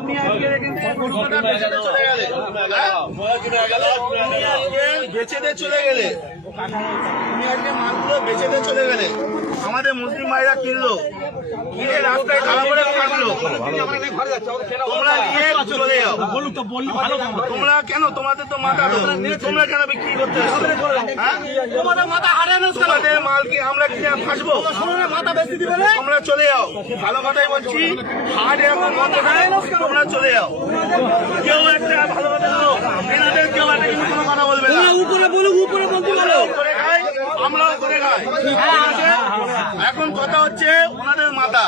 তুমি আজকে বেচে দিয়ে চলে গেলে তুমি আজকে মালগুলো বেচে দিয়ে চলে গেলে আমাদের মুসলিম ভাইরা কিনলো কিনে রাস্তায় খারাপ করে কাটলো তোমরা নিয়ে চলে যাও তোমরা কেন তোমাদের তো মাথা তোমরা কেন বিক্রি করতে তোমাদের মাথা হারানো তোমাদের মাল কি আমরা কিনে ফাঁসবো মাথা বেশি দিবে তোমরা চলে যাও ভালো কথাই বলছি হাট এখন বন্ধ নাই তোমরা চলে যাও কেউ একটা ভালো কথা বলো এনাদের কেউ একটা কিন্তু কোনো কথা বলবে না উপরে বলুক উপরে বলতে বলো করে খাই আমরাও করে খাই এখন কথা হচ্ছে ওনাদের মাথা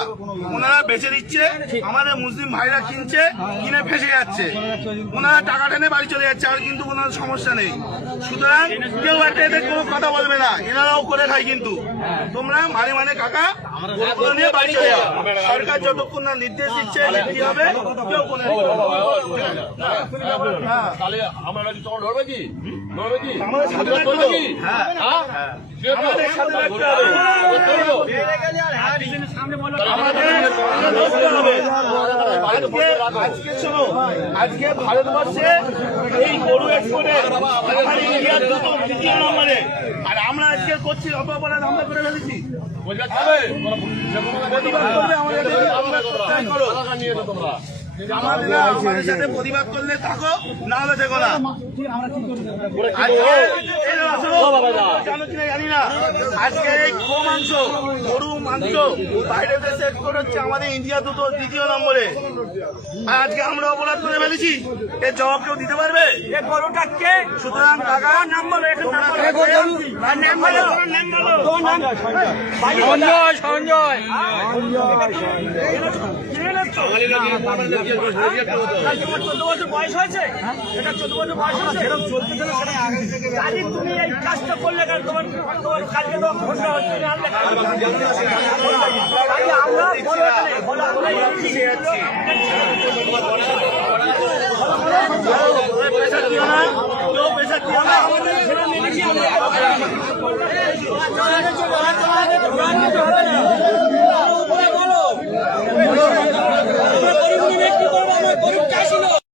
ওনারা বেচে দিচ্ছে আমাদের মুসলিম ভাইরা কিনছে কিনে ফেসে যাচ্ছে ওনারা টাকা টেনে বাড়ি চলে যাচ্ছে আর কিন্তু কোনো সমস্যা নেই সুতরাং কেউ একটা এদের কোনো কথা বলবে না এনারাও করে খায় কিন্তু তোমরা মানে কাকা নিয়ে বাড়ি চলে যাও সরকার যতক্ষণ না নির্দেশ দিচ্ছে কি হবে কেউ কোনো আমাদের সাথে রাখতে হবে আজকে শোনো আজকে ভারতবর্ষে এই গরু এক্সপোর্টে ইন্ডিয়ার দ্বিতীয় নম্বরে আর আমরা আজকে করছি অপরাধ আমরা করে ফেলেছি আমাদের সাথে প্রতিবাদ করলে থাকো না হলে দেখো না জানি না আজকে এই মাংস গরু মাংস বাইরের দেশে এক্সপোর্ট হচ্ছে আমাদের ইন্ডিয়া দ্বিতীয় নম্বরে আজকে আমরা অপরাধ করে ফেলেছি এর জবাব কেউ দিতে পারবে গরুটা কে সুতরাং টাকা নাম বলো সঞ্জয় 14 বছর বয়স হয়েছে এটা 14 বছর বয়স হয়েছে এরকম চলতে চলে তুমি এই কাজটা করলে কেন তোমার কাজে তো ঘোষণা হচ্ছে আমরা